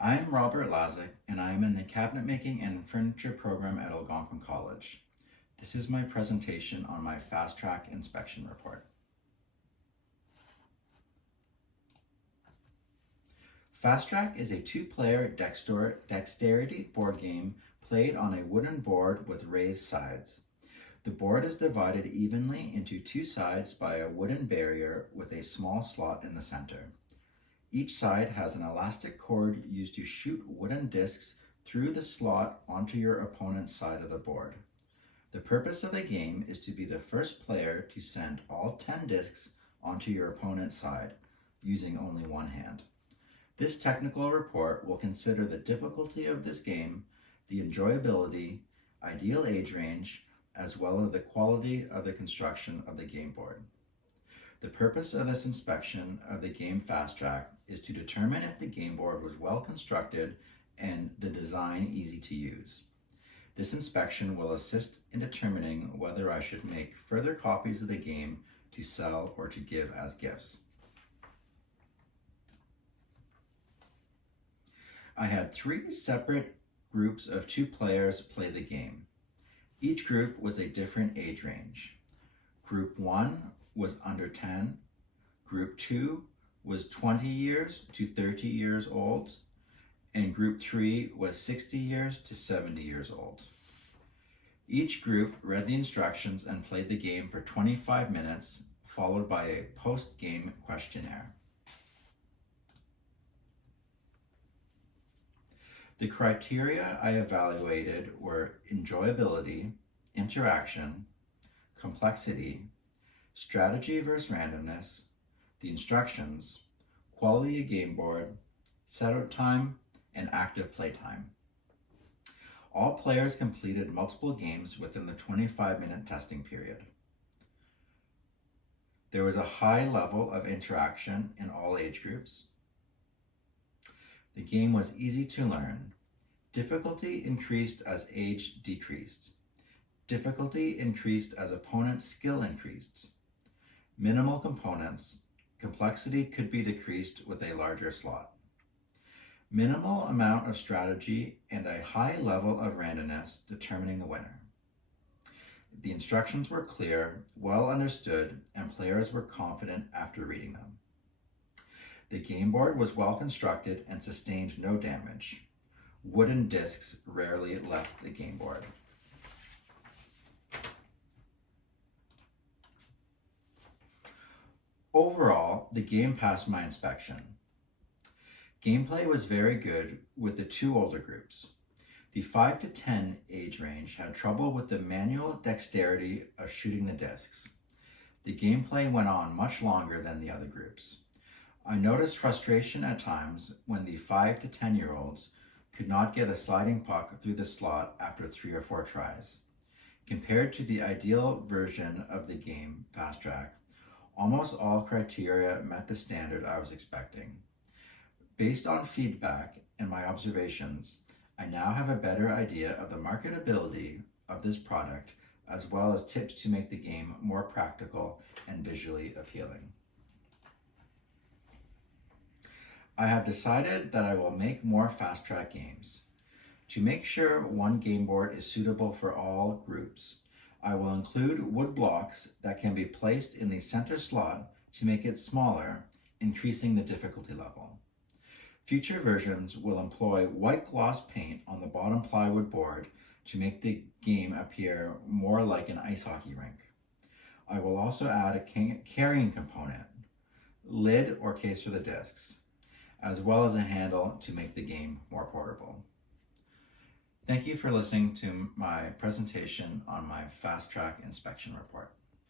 I'm Robert Lazuk, and I am in the Cabinet Making and Furniture program at Algonquin College. This is my presentation on my Fastrack inspection report. Fastrack is a two-player dexterity board game played on a wooden board with raised sides. The board is divided evenly into two sides by a wooden barrier with a small slot in the center. Each side has an elastic cord used to shoot wooden discs through the slot onto your opponent's side of the board. The purpose of the game is to be the first player to send all 10 discs onto your opponent's side, using only one hand. This technical report will consider the difficulty of this game, the enjoyability, ideal age range, as well as the quality of the construction of the game board. The purpose of this inspection of the game Fastrack is to determine if the game board was well constructed and the design easy to use. This inspection will assist in determining whether I should make further copies of the game to sell or to give as gifts. I had 3 separate groups of 2 players play the game. Each group was a different age range. Group 1 was under 10, Group 2 was 20 years to 30 years old, and Group 3 was 60 years to 70 years old. Each group read the instructions and played the game for 25 minutes, followed by a post-game questionnaire. The criteria I evaluated were enjoyability, interaction, complexity, strategy versus randomness, the instructions, quality of game board, setup time, and active play time. All players completed multiple games within the 25-minute testing period. There was a high level of interaction in all age groups. The game was easy to learn. Difficulty increased as age decreased. Difficulty increased as opponent's skill increased. Minimal components. Complexity could be decreased with a larger slot. Minimal amount of strategy and a high level of randomness determining the winner. The instructions were clear, well understood, and players were confident after reading them. The game board was well constructed and sustained no damage. Wooden discs rarely left the game board. Overall, the game passed my inspection. Gameplay was very good with the 2 older groups. The 5 to 10 age range had trouble with the manual dexterity of shooting the discs. The gameplay went on much longer than the other groups. I noticed frustration at times when the 5 to 10-year-olds could not get a sliding puck through the slot after 3 or 4 tries. Compared to the ideal version of the game, Fastrack, almost all criteria met the standard I was expecting. Based on feedback and my observations, I now have a better idea of the marketability of this product, as well as tips to make the game more practical and visually appealing. I have decided that I will make more Fastrack games. To make sure one game board is suitable for all groups, I will include wood blocks that can be placed in the center slot to make it smaller, increasing the difficulty level. Future versions will employ white gloss paint on the bottom plywood board to make the game appear more like an ice hockey rink. I will also add a carrying component, lid or case for the discs, as well as a handle to make the game more portable. Thank you for listening to my presentation on my Fastrack inspection report.